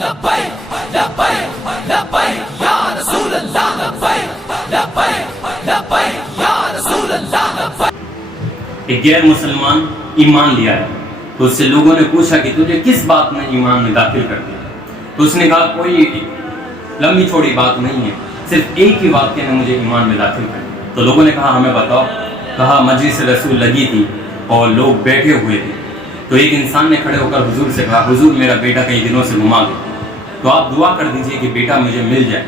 لبیک لبیک لبیک یا رسول اللہ لبیک لبیک لبیک یا رسول اللہ لبیک۔ ایک غیر مسلمان ایمان لیا ہے تو اس سے لوگوں نے پوچھا کہ تجھے کس بات نے ایمان میں داخل کر دیا؟ تو اس نے کہا کوئی لمبی چھوڑی بات نہیں ہے، صرف ایک ہی واقعہ نے مجھے ایمان میں داخل کر دیا۔ تو لوگوں نے کہا ہمیں بتاؤ۔ کہا مجلس رسول لگی تھی اور لوگ بیٹھے ہوئے تھے، تو ایک انسان نے کھڑے ہو کر حضور سے کہا حضور میرا بیٹا کئی دنوں سے گما گیا، تو آپ دعا کر دیجئے کہ بیٹا مجھے مل جائے۔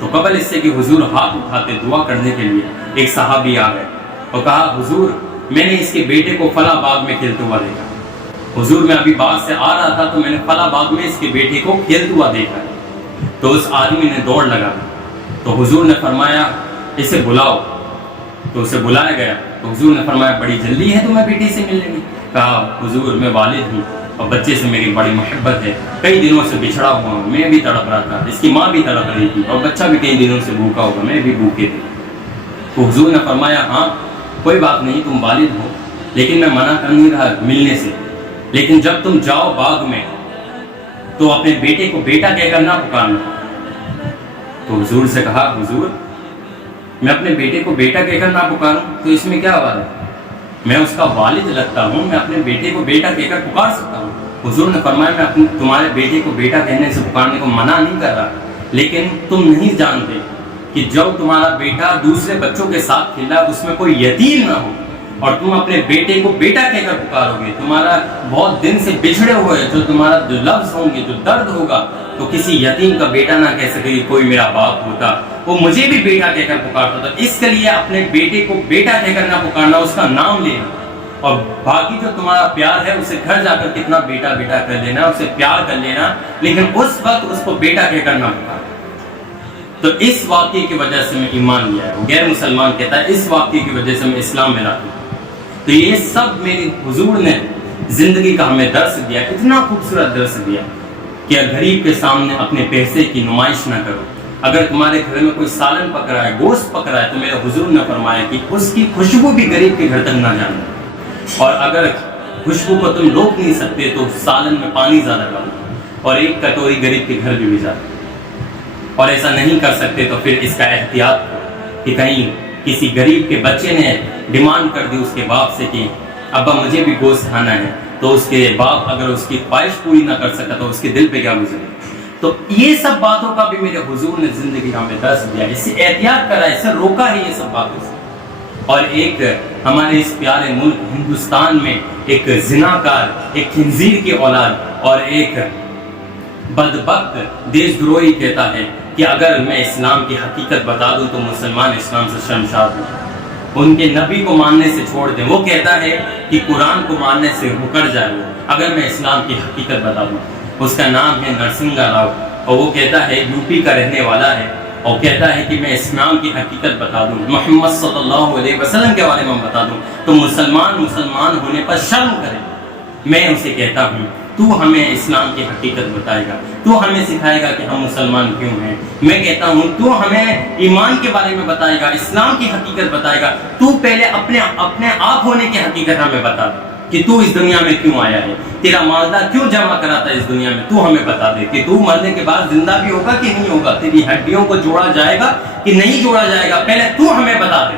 تو قبل اس سے کہ حضور ہاتھ اٹھاتے دعا کرنے کے لیے ایک صحابی آ گئے اور کہا حضور میں نے اس کے بیٹے کو فلاں باغ میں کھیلتے ہوا دیکھا۔ حضور میں ابھی باغ سے آ رہا تھا تو میں نے فلاں باغ میں اس کے بیٹے کو کھیلتے ہوا دیکھا۔ تو اس آدمی نے دوڑ لگا تو حضور نے فرمایا اسے بلاؤ۔ تو اسے بلایا گیا تو حضور نے فرمایا بڑی جلدی ہے تمہیں بیٹی سے ملنے کی؟ کہا حضور میں والد ہوں اور بچے سے میری بڑی محبت ہے، کئی دنوں سے بچھڑا ہوا ہوں، میں بھی تڑپ رہا تھا، اس کی ماں بھی تڑپ رہی تھی اور بچہ بھی کئی دنوں سے بھوکا ہوگا، میں بھی بھوکے تھے۔ تو حضور نے فرمایا ہاں کوئی بات نہیں، تم والد ہو لیکن میں منع کر نہیں رہا ملنے سے، لیکن جب تم جاؤ باغ میں تو اپنے بیٹے کو بیٹا کہہ کر نہ پکارنا۔ تو حضور سے کہا حضور میں اپنے بیٹے کو بیٹا کہہ کر نہ پکاروں تو اس میں کیا بات ہے؟ میں اس کا والد لگتا ہوں، میں اپنے بیٹے کو بیٹا کہہ کر پکار سکتا ہوں۔ حضور نے فرمایا میں تمہارے بیٹے کو بیٹا کہنے سے پکارنے کو منع نہیں کر رہا، لیکن تم نہیں جانتے کہ جب تمہارا بیٹا دوسرے بچوں کے ساتھ کھیلا اس میں کوئی یتیم نہ ہو اور تم اپنے بیٹے کو بیٹا کہہ کر پکارو گے، تمہارا بہت دن سے بچھڑے ہوئے جو تمہارا جو لفظ ہوں گے، جو درد ہوگا، تو کسی یتیم کا بیٹا نہ کہہ سکے کہ کوئی میرا باپ ہوتا، وہ مجھے بھی بیٹا کہہ کر پکارتا تھا۔ اس کے لیے اپنے بیٹے کو بیٹا کہہ کر نہ پکارنا، اس کا نام لینا، اور باقی جو تمہارا پیار ہے اسے گھر جا کر کتنا بیٹا بیٹا کر لینا، اسے پیار کر لینا، لیکن اس وقت اس کو بیٹا کہہ کر نہ پکارنا۔ تو اس واقعے کی وجہ سے میں ایمان لیا ہے۔ وہ غیر مسلمان کہتا ہے اس واقعے کی وجہ سے میں اسلام میں داخل ہوں۔ تو یہ سب میری حضور نے زندگی کا ہمیں درس دیا، اتنا خوبصورت درس دیا کہ غریب کے سامنے اپنے پیسے کی نمائش نہ کرو۔ اگر تمہارے گھر میں کوئی سالن پک رہا ہے، گوشت پک رہا ہے، تو میرے حضور نے فرمایا کہ اس کی خوشبو بھی غریب کے گھر تک نہ جانا، اور اگر خوشبو کو تم روک نہیں سکتے تو سالن میں پانی زیادہ ڈالو اور ایک کٹوری غریب کے گھر بھی جاتی، اور ایسا نہیں کر سکتے تو پھر اس کا احتیاط کرو کہ کہیں کسی غریب کے بچے نے ڈیمانڈ کر دی اس کے باپ سے کہ ابا مجھے بھی گوشت کھانا ہے، تو اس کے باپ اگر اس کی خواہش پوری نہ کر سکا تو اس کے دل پہ کیا گزرے۔ تو یہ سب باتوں کا بھی میرے حضور نے زندگی ہمیں درس دیا، اس سے احتیاط کرا، اس سے روکا ہے یہ سب باتوں سے۔ اور ایک ہمارے اس پیارے ملک ہندوستان میں ایک زناکار، ایک خنزیر کی اولاد اور ایک بدبخت دیش دروہی کہتا ہے کہ اگر میں اسلام کی حقیقت بتا دوں تو مسلمان اسلام سے شرمسار ہوں، ان کے نبی کو ماننے سے چھوڑ دیں۔ وہ کہتا ہے کہ قرآن کو ماننے سے مکر جائے وہ اگر میں اسلام کی حقیقت بتا دوں۔ اس کا نام ہے نرسنگا راؤ، اور وہ کہتا ہے یو پی کا رہنے والا ہے، اور کہتا ہے کہ میں اسلام کی حقیقت بتا دوں، محمد صلی اللہ علیہ وسلم کے بارے میں بتا دوں تو مسلمان ہونے پر شرم کرے۔ میں اسے کہتا ہوں تو ہمیں اسلام کی حقیقت بتائے گا، تو ہمیں سکھائے گا کہ ہم مسلمان کیوں ہیں۔ میں کہتا ہوں تو ہمیں ایمان کے بارے میں بتائے گا، اسلام کی حقیقت بتائے گا، تو پہلے اپنے آپ ہونے کی حقیقت ہمیں بتا دے کہ تو اس دنیا میں کیوں آیا ہے، تیرا معاہدہ کیوں جمع کرا تھا اس دنیا میں، تو ہمیں بتا دے کہ تو مرنے کے بعد زندہ بھی ہوگا کہ نہیں ہوگا، تیری ہڈیوں کو جوڑا جائے گا کہ نہیں جوڑا جائے گا، پہلے تو ہمیں بتا دے،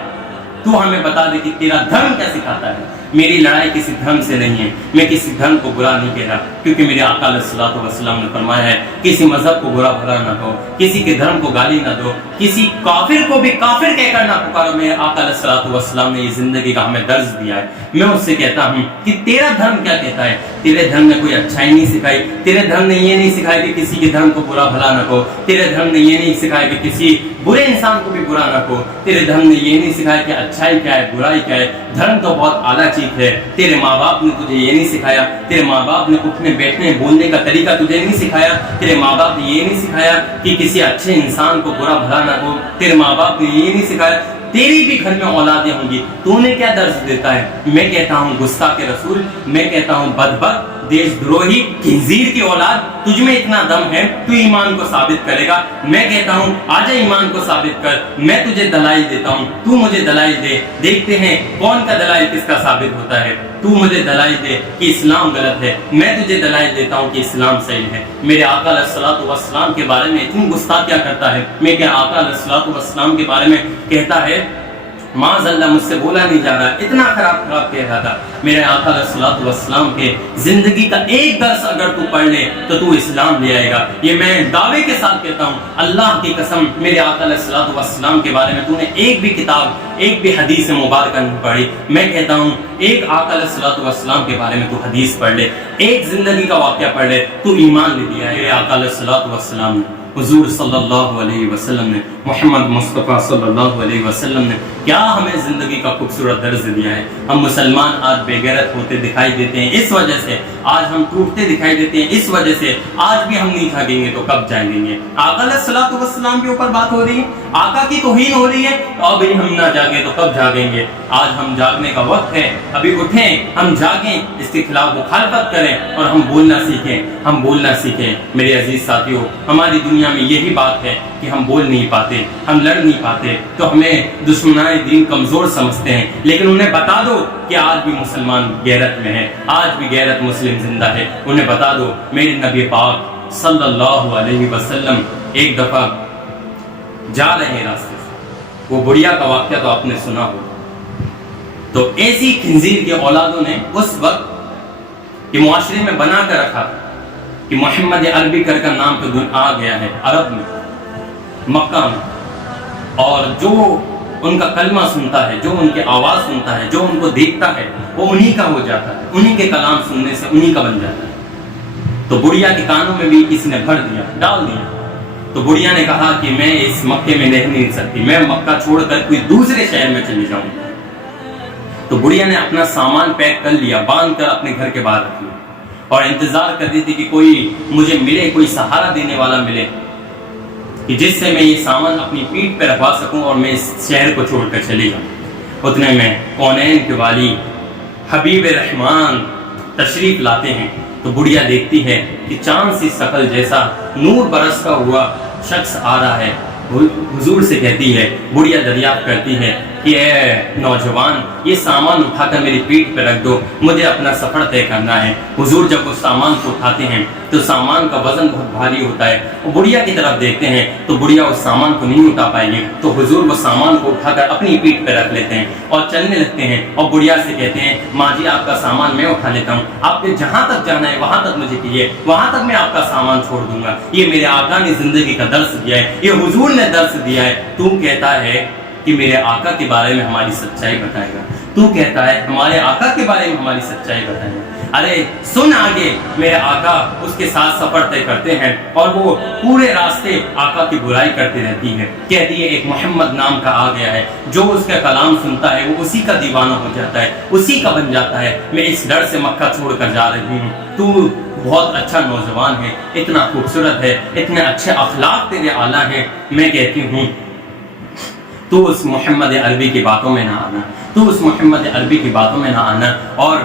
تو ہمیں بتا دے کہ تیرا دھرم کیا سکھاتا ہے۔ میری لڑائی کسی دھرم سے نہیں ہے، میں کسی دھرم کو برا نہیں کہہ رہا، کیونکہ میرے آقا علیہ الصلوۃ والسلام نے فرمایا ہے کسی مذہب کو برا بھلا نہ کہو، کسی کے دھرم کو گالی نہ دو، کسی کافر کو بھی کافر کہہ کر نہ پکارو۔ میرے آقا علیہ الصلوۃ والسلام نے یہ زندگی کا ہمیں درس دیا ہے۔ میں اس سے کہتا ہوں کہ تیرا دھرم کیا کہتا ہے؟ تیرے دھرم نے کوئی اچھائی نہیں سکھائی، تیرے دھرم نے یہ نہیں سکھایا کہ کسی کے دھرم کو برا بھلا نہ کہو، تیرے دھرم نے یہ نہیں سکھایا کہ کسی برے انسان کو بھی برا نہ کہو، تیرے دھرم نے یہ نہیں سکھایا کہ اچھائی کیا ہے برائی کیا ہے۔ دھرم تو بہت اعلیٰ چیز ہے، تیرے ماں باپ نے تجھے یہ نہیں سکھایا، تیرے ماں باپ نے اٹھنے بیٹھنے بولنے کا طریقہ تجھے نہیں سکھایا، تیرے ماں باپ نے یہ نہیں سکھایا کہ کسی اچھے انسان کو برا بھلا نہ کہو، تیرے ماں باپ نے یہ نہیں سکھایا۔ تیری بھی گھر میں اولادیں ہوں گی، تو نے کیا درس دیتا ہے؟ میں کہتا ہوں گستاخ رسول، میں کہتا ہوں بدبخت دیش دروہی خنزیر کی اولاد، تجھ میں اتنا دم ہے تو ایمان کو ثابت کرے گا۔ میں کہتا ہوں آجا ایمان کو ثابت کر، میں تجھے دلائل دیتا ہوں، تو مجھے دلائل دے، دیکھتے ہیں کون کا دلائل کس کا ثابت ہوتا ہے۔ تو مجھے دلائل دے کہ اسلام غلط ہے، میں تجھے دلائل دیتا ہوں کہ اسلام صحیح ہے۔ میرے آقا علیہ الصلوۃ والسلام کے بارے میں اتنی گستاخیاں کرتا ہے، میں کہ آقا علیہ الصلوۃ والسلام کے بارے میں کہتا ہے معاذ اللہ مجھ سے بولا نہیں جا رہا، اتنا خراب کہہ رہا تھا۔ میرے آقا علیہ الصلوۃ والسلام کے زندگی کا ایک درس اگر تو پڑھ لے تو تو اسلام لے آئے گا، یہ میں دعوے کے ساتھ کہتا ہوں، اللہ کی قسم میرے آقا علیہ الصلوۃ والسلام کے بارے میں تو نے ایک بھی کتاب، ایک بھی حدیث مبارکہ نہیں پڑھی۔ میں کہتا ہوں ایک آقا علیہ الصلوۃ والسلام کے بارے میں تو حدیث پڑھ لے، ایک زندگی کا واقعہ پڑھ لے، تو ایمان لے لیا ہے۔ میرے آقا علیہ الصلوۃ والسلام نے، حضور صلی اللہ علیہ وسلم نے، محمد مصطفیٰ صلی اللہ علیہ وسلم نے کیا ہمیں زندگی کا خوبصورت درس دیا ہے۔ ہم مسلمان آج بے غیرت ہوتے دکھائی دیتے ہیں اس وجہ سے، آج ہم ٹوٹتے دکھائی دیتے ہیں اس وجہ سے، آج بھی ہم نہیں جاگیں گے تو کب جائیں گے؟ آقا علیہ الصلوۃ والسلام کے اوپر بات ہو رہی ہے، آقا کی توہین ہو رہی ہے، تو ابھی ہم نہ جاگیں تو کب جاگیں گے؟ آج ہم جاگنے کا وقت ہے، ابھی اٹھیں، ہم جاگیں، اس کے خلاف مخالفت کریں اور ہم بولنا سیکھیں، ہم بولنا سیکھیں۔ میرے عزیز ساتھیوں، ہماری دنیا میں یہی بات ہے کہ ہم بول نہیں پاتے، ہم لڑ نہیں پاتے، تو ہمیں دشمنان دین کمزور سمجھتے ہیں، لیکن انہیں بتا دو کہ آج بھی مسلمان غیرت میں ہے، آج بھی غیرت مسلم زندہ ہے۔ انہیں بتا دو میرے نبی پاک صلی اللہ علیہ وسلم ایک دفعہ جا رہے ہیں راستے سے، وہ بڑھیا کا واقعہ تو آپ نے سنا ہو، تو ایسی خنزیر کے اولادوں نے اس وقت یہ معاشرے میں بنا کر رکھا کہ محمد عربی کر کا نام پہ آ گیا ہے عرب میں، مکہ میں، اور جو ان کا کلمہ سنتا ہے، جو ان کی آواز سنتا ہے، جو ان کو دیکھتا ہے، وہ انہی کا ہو جاتا ہے، انہی کے کلام سننے سے انہی کا بن جاتا ہے۔ تو بڑھیا کے کانوں میں بھی کسی نے بھر دیا، ڈال دیا، تو بڑھیا نے کہا کہ میں اس مکے میں رہ نہیں سکتی، میں مکہ چھوڑ کر کوئی دوسرے شہر میں چلی جاؤں۔ تو بڑھیا نے اپنا سامان پیک کر لیا، باندھ کر اپنے گھر کے باہر رکھ لیا، اور انتظار کر رہی تھی کہ کوئی مجھے ملے، کوئی سہارا دینے والا ملے کہ جس سے میں یہ سامان اپنی پیٹھ پہ رکھوا سکوں اور میں اس شہر کو چھوڑ کر چلی جاؤں۔ اتنے میں کونین کے والی حبیب رحمان تشریف لاتے ہیں، تو بڑھیا دیکھتی ہے کہ چاند سی شکل جیسا نور برستا ہوا شخص آ رہا ہے۔ حضور سے کہتی ہے، بڑھیا دریافت کرتی ہے کہ اے نوجوان، یہ سامان اٹھا کر میری پیٹھ پہ رکھ دو، مجھے اپنا سفر طے کرنا ہے۔ حضور جب اس سامان کو اٹھاتے ہیں تو سامان کا وزن بہت بھاری ہوتا ہے، وہ بڑھیا کی طرف دیکھتے ہیں تو بڑھیا اس سامان کو نہیں اٹھا پائیں گے، تو حضور وہ سامان کو اٹھا کر اپنی پیٹھ پہ رکھ لیتے ہیں اور چلنے لگتے ہیں، اور بڑھیا سے کہتے ہیں ماں جی آپ کا سامان میں اٹھا لیتا ہوں، آپ نے جہاں تک جانا ہے وہاں تک مجھے کہیے، وہاں تک میں آپ کا سامان چھوڑ دوں گا۔ یہ میرے آقا نے زندگی کا درس دیا ہے، یہ حضور نے درس دیا ہے۔ تو کہتا ہے کہ میرے آقا کے بارے میں ہماری سچائی بتائے گا، تو کہتا ہے ہمارے آقا کے بارے میں ہماری سچائی بتائے گا۔ ارے سن آگے، میرے آقا اس کے ساتھ سفر طے کرتے ہیں اور وہ پورے راستے آقا کی برائی کرتے رہتی ہے، کہتی ہے ایک محمد نام کا آ گیا ہے، جو اس کا کلام سنتا ہے وہ اسی کا دیوانہ ہو جاتا ہے، اسی کا بن جاتا ہے، میں اس ڈر سے مکہ چھوڑ کر جا رہی ہوں۔ تو بہت اچھا نوجوان ہے، اتنا خوبصورت ہے، اتنے اچھے اخلاق تیرے اعلیٰ ہیں، میں کہتی ہوں تو اس محمد عربی کی باتوں میں نہ آنا، تو اس محمد عربی کی باتوں میں نہ آنا، اور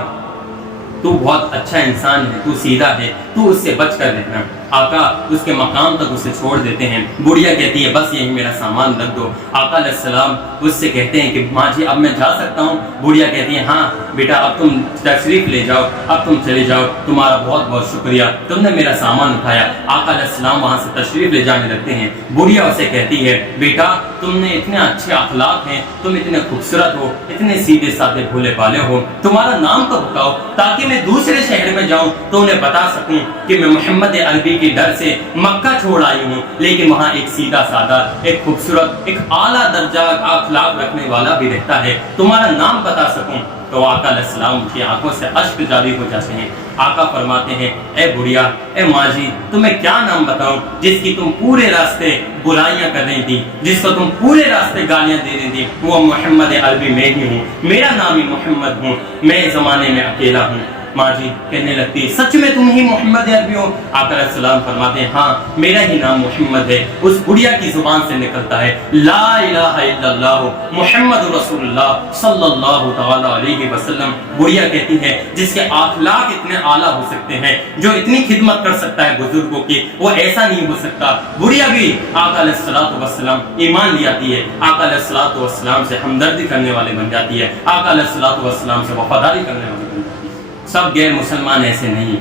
تو بہت اچھا انسان ہے، تو سیدھا ہے، تو اس سے بچ کر رہنا۔ آقا اس کے مقام تک اسے چھوڑ دیتے ہیں۔ بڑھیا کہتی ہے بس یہی میرا سامان رکھ دو۔ آقا علیہ السلام اس سے کہتے ہیں کہ ماں جی اب میں جا سکتا ہوں؟ بڑھیا کہتی ہے ہاں بیٹا اب تم تشریف لے جاؤ، اب تم چلے جاؤ، تمہارا بہت بہت شکریہ، تم نے میرا سامان اٹھایا۔ آقا علیہ السلام وہاں سے تشریف لے جانے لگتے ہیں۔ بڑھیا اسے کہتی ہے بیٹا تم نے اتنے اچھے اخلاق ہیں، تم اتنے خوبصورت ہو، اتنے سیدھے سادے بھولے بھالے ہو، تمہارا نام تو بتاؤ تاکہ میں دوسرے شہر میں جاؤں تو انہیں بتا سکوں کہ میں محمد عربی کے ڈر سے مکہ چھوڑ آئی ہوں، لیکن وہاں ایک سیدھا سادہ، ایک خوبصورت، ایک اعلیٰ درجہ اخلاق رکھنے والا بھی رہتا ہے، تمہارا نام بتا سکوں۔ تو آقا علیہ السلام کی آنکھوں سے اشک جاری ہو جاتے ہیں۔ آقا فرماتے ہیں اے بڑھیا، اے ماں جی تمہیں کیا نام بتاؤں جس کی تم پورے راستے برائیاں کر رہی تھی، جس کو تم پورے راستے گالیاں دے رہی تھی، وہ محمد عربی میں ہی ہوں، میرا نام ہی محمد ہوں، میں زمانے میں اکیلا ہوں۔ ماں جی کہنے لگتی ہے سچ میں تم ہی محمد عربی ہو؟ آقا علیہ السلام فرماتے ہیں ہاں میرا ہی نام محمد ہے۔ اس بڑھیا کی زبان سے نکلتا ہے لا الہ الا اللہ محمد رسول اللہ صلی اللہ تعالی علیہ وسلم۔ بڑھیا کہتی ہے جس کے اخلاق اتنے اعلیٰ ہو سکتے ہیں، جو اتنی خدمت کر سکتا ہے بزرگوں کی، وہ ایسا نہیں ہو سکتا۔ بڑھیا بھی آقا علیہ السلام ایمان لے آتی ہے، آقا علیہ السلام سے ہمدردی کرنے والے بن جاتی ہے، آقا علیہ السلام سے وفاداری کرنے والے بن جاتی ہے۔ سب غیر مسلمان ایسے نہیں،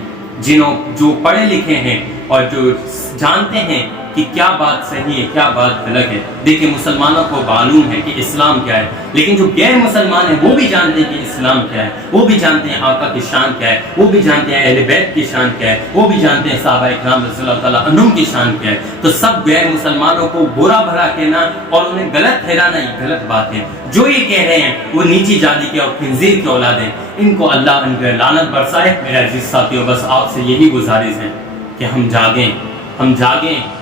جو پڑھے لکھے ہیں اور جو جانتے ہیں کہ کیا بات صحیح ہے کیا بات غلط ہے۔ دیکھیں مسلمانوں کو معلوم ہے کہ اسلام کیا ہے، لیکن جو غیر مسلمان ہیں وہ بھی جانتے ہیں کہ اسلام کیا ہے، وہ بھی جانتے ہیں آقا کی شان کیا ہے، وہ بھی جانتے ہیں اہل بیت کی شان کیا ہے، وہ بھی جانتے ہیں صحابہ اکرام رضی اللہ تعالیٰ عنہم کی شان کیا ہے۔ تو سب غیر مسلمانوں کو برا بھلا کہنا اور انہیں غلط ٹھہرانا یہ غلط بات ہے۔ جو یہ کہہ رہے ہیں وہ نیچی جاتی کے اور خنزیر کی اولاد ہیں، ان کو اللہ ان پہ لعنت برسائے۔ میرے عزیز ساتھیوں بس آپ سے یہی گزارش ہے کہ ہم جاگیں،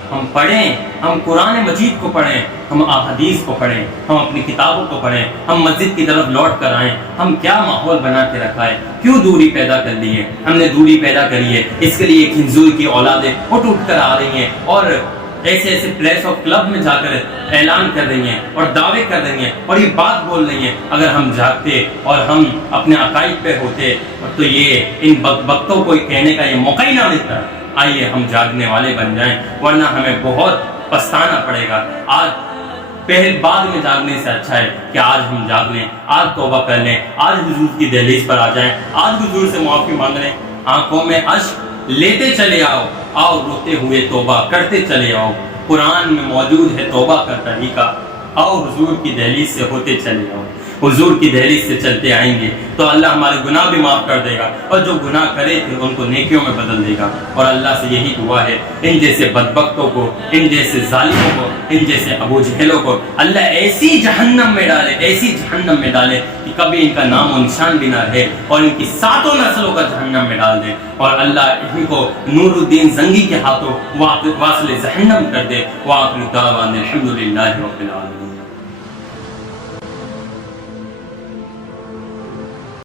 ہم پڑھیں، ہم قرآن مجید کو پڑھیں، ہم احادیث کو پڑھیں، ہم اپنی کتابوں کو پڑھیں، ہم مسجد کی طرف لوٹ کر آئیں۔ ہم کیا ماحول بنا کے رکھا ہے، کیوں دوری پیدا کر لی ہے؟ ہم نے دوری پیدا کری ہے اس کے لیے خنزور کی اولادیں اٹھ کر آ رہی ہیں اور ایسے پلیس آف کلب میں جا کر اعلان کر رہی ہیں اور دعوے کر رہی ہیں اور یہ بات بول رہی ہیں۔ اگر ہم جاگتے اور ہم اپنے عقائد پہ ہوتے تو یہ ان بدبختوں کو کہنے کا یہ موقع ہی نہ ملتا۔ آئیے ہم جاگنے والے بن جائیں، ورنہ ہمیں بہت پچھتانا پڑے گا۔ آج بعد میں جاگنے سے اچھا ہے کہ آج ہم جاگ لیں، آج توبہ کر لیں، آج حضور کی دہلیز پر آ جائیں، آج حضور سے معافی مانگ لیں، آنکھوں میں اشک لیتے چلے آؤ روتے ہوئے توبہ کرتے چلے آؤ۔ قرآن میں موجود ہے توبہ کا طریقہ، آؤ حضور کی دہلیز سے ہوتے چلے آؤ۔ حضور کی دہلیز سے چلتے آئیں گے تو اللہ ہمارے گناہ بھی معاف کر دے گا، اور جو گناہ کرے تھے ان کو نیکیوں میں بدل دے گا۔ اور اللہ سے یہی دعا ہے ان جیسے بدبختوں کو، ان جیسے ظالموں کو، ان جیسے ابو جہلوں کو اللہ ایسی جہنم میں ڈالے کہ کبھی ان کا نام و نشان بھی نہ رہے، اور ان کی 7 نسلوں کا جہنم میں ڈال دے، اور اللہ ان کو نور الدین زنگی کے ہاتھوں واصل جہنم کر دے۔ وآخر دعوانا الحمدللہ رب العالمین۔